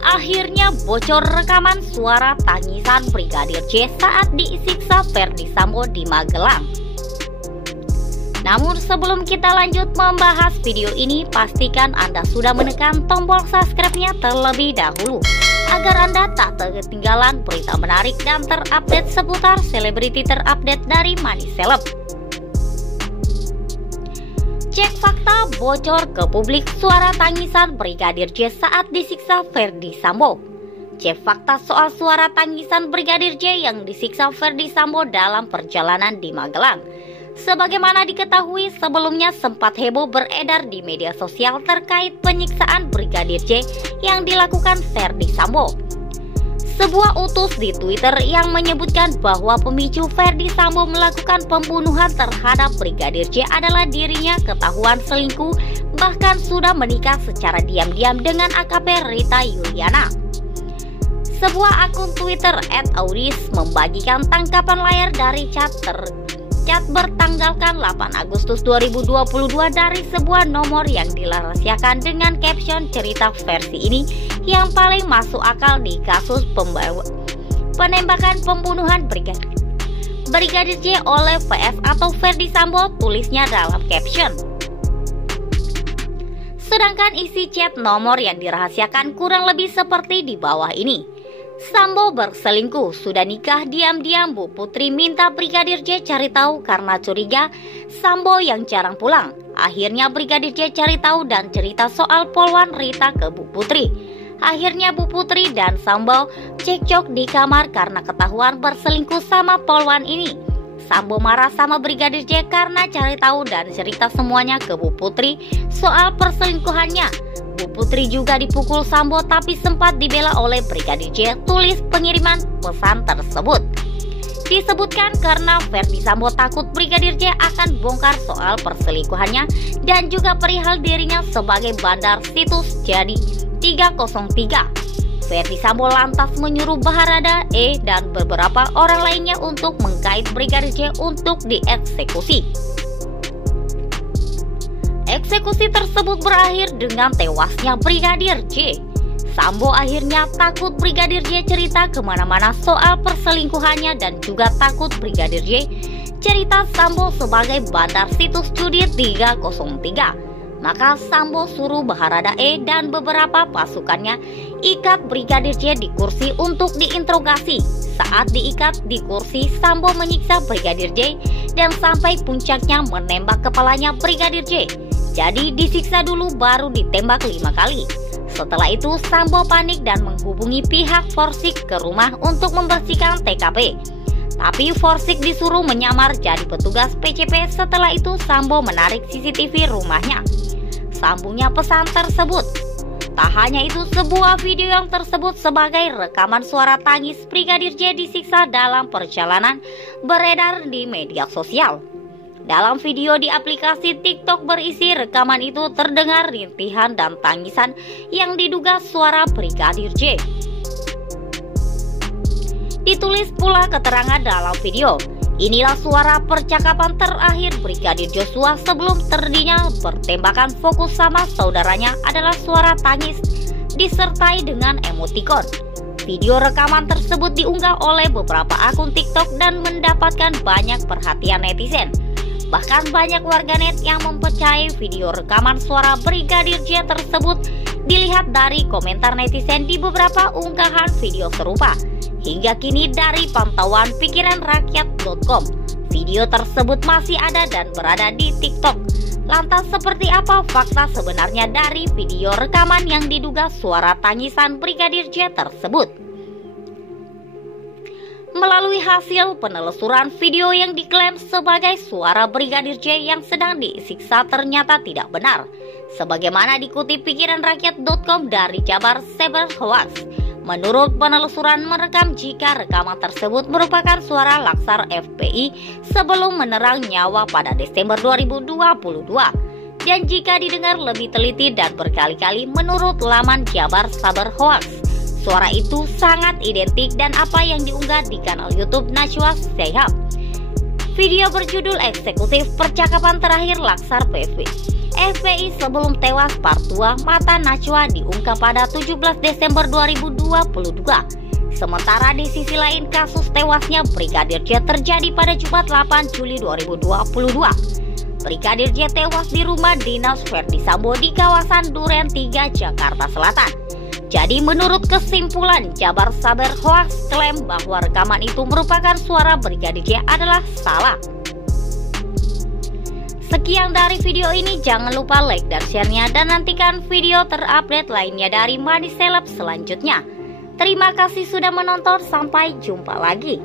Akhirnya bocor rekaman suara tangisan Brigadir J saat disiksa Ferdi Sambo di Magelang. Namun sebelum kita lanjut membahas video ini, pastikan Anda sudah menekan tombol subscribe-nya terlebih dahulu agar Anda tak ketinggalan berita menarik dan terupdate seputar selebriti terupdate dari Money Celeb. Cek fakta bocor ke publik suara tangisan Brigadir J saat disiksa Ferdi Sambo. Cek fakta soal suara tangisan Brigadir J yang disiksa Ferdi Sambo dalam perjalanan di Magelang. Sebagaimana diketahui sebelumnya sempat heboh beredar di media sosial terkait penyiksaan Brigadir J yang dilakukan Ferdi Sambo. Sebuah utus di Twitter yang menyebutkan bahwa pemicu Ferdi Sambo melakukan pembunuhan terhadap Brigadir J adalah dirinya ketahuan selingkuh, bahkan sudah menikah secara diam-diam dengan AKP Rita Yuliana. Sebuah akun Twitter @audis membagikan tangkapan layar dari chat bertanggalkan 8 Agustus 2022 dari sebuah nomor yang dirahasiakan dengan caption cerita versi ini yang paling masuk akal di kasus penembakan pembunuhan Brigadir J oleh VS atau Ferdi Sambo, tulisnya dalam caption. Sedangkan isi chat nomor yang dirahasiakan kurang lebih seperti di bawah ini. Sambo berselingkuh, sudah nikah diam-diam, Bu Putri minta Brigadir J cari tahu karena curiga Sambo yang jarang pulang. Akhirnya Brigadir J cari tahu dan cerita soal polwan Rita ke Bu Putri. Akhirnya Bu Putri dan Sambo cekcok di kamar karena ketahuan berselingkuh sama polwan ini. Sambo marah sama Brigadir J karena cari tahu dan cerita semuanya ke Bu Putri soal perselingkuhannya. Bu Putri juga dipukul Sambo tapi sempat dibela oleh Brigadir J, tulis pengiriman pesan tersebut. Disebutkan karena Ferdi Sambo takut Brigadir J akan bongkar soal perselingkuhannya dan juga perihal dirinya sebagai bandar situs Jadi 303. Ferdi Sambo lantas menyuruh Barada E dan beberapa orang lainnya untuk mengkait Brigadir J untuk dieksekusi. Eksekusi tersebut berakhir dengan tewasnya Brigadir J. Sambo akhirnya takut Brigadir J cerita kemana-mana soal perselingkuhannya dan juga takut Brigadir J cerita Sambo sebagai bandar situs judi 303. Maka Sambo suruh Barada E dan beberapa pasukannya ikat Brigadir J di kursi untuk diinterogasi. Saat diikat di kursi, Sambo menyiksa Brigadir J dan sampai puncaknya menembak kepalanya Brigadir J. Jadi disiksa dulu baru ditembak 5 kali. Setelah itu Sambo panik dan menghubungi pihak Forsik ke rumah untuk membersihkan TKP. Tapi Forsik disuruh menyamar jadi petugas PCP. Setelah itu Sambo menarik CCTV rumahnya. Sambungnya pesan tersebut. Tak hanya itu, sebuah video yang tersebut sebagai rekaman suara tangis Brigadir J disiksa dalam perjalanan beredar di media sosial. Dalam video di aplikasi TikTok berisi rekaman itu terdengar rintihan dan tangisan yang diduga suara Brigadir J. Ditulis pula keterangan dalam video, inilah suara percakapan terakhir Brigadir Joshua sebelum terjadinya bertembakan fokus sama saudaranya adalah suara tangis disertai dengan emotikon. Video rekaman tersebut diunggah oleh beberapa akun TikTok dan mendapatkan banyak perhatian netizen. Bahkan banyak warganet yang mempercayai video rekaman suara Brigadir J tersebut dilihat dari komentar netizen di beberapa unggahan video serupa. Hingga kini dari pantauan pikiranrakyat.com, video tersebut masih ada dan berada di TikTok. Lantas seperti apa fakta sebenarnya dari video rekaman yang diduga suara tangisan Brigadir J tersebut? Melalui hasil penelusuran, video yang diklaim sebagai suara Brigadir J yang sedang disiksa ternyata tidak benar. Sebagaimana dikutip pikiranrakyat.com dari Jabar Cyber Hoax. Menurut penelusuran merekam jika rekaman tersebut merupakan suara Laksar FPI sebelum menerang nyawa pada Desember 2022. Dan jika didengar lebih teliti dan berkali-kali menurut laman Jabar Cyber Hoax, suara itu sangat identik dan apa yang diunggah di kanal YouTube Najwa Shihab. Video berjudul Eksekutif Percakapan Terakhir Laksar PV FPI sebelum tewas Part 2 Mata Najwa diungkap pada 17 Desember 2022. Sementara di sisi lain kasus tewasnya Brigadir J terjadi pada Jumat 8 Juli 2022. Brigadir J tewas di rumah dinas Verdi Sambo di kawasan Duren 3, Jakarta Selatan. Jadi menurut kesimpulan Jabar Sabar Hoax klaim bahwa rekaman itu merupakan suara Brigadir J adalah salah. Sekian dari video ini, jangan lupa like dan share-nya dan nantikan video terupdate lainnya dari Money Celeb selanjutnya. Terima kasih sudah menonton, sampai jumpa lagi.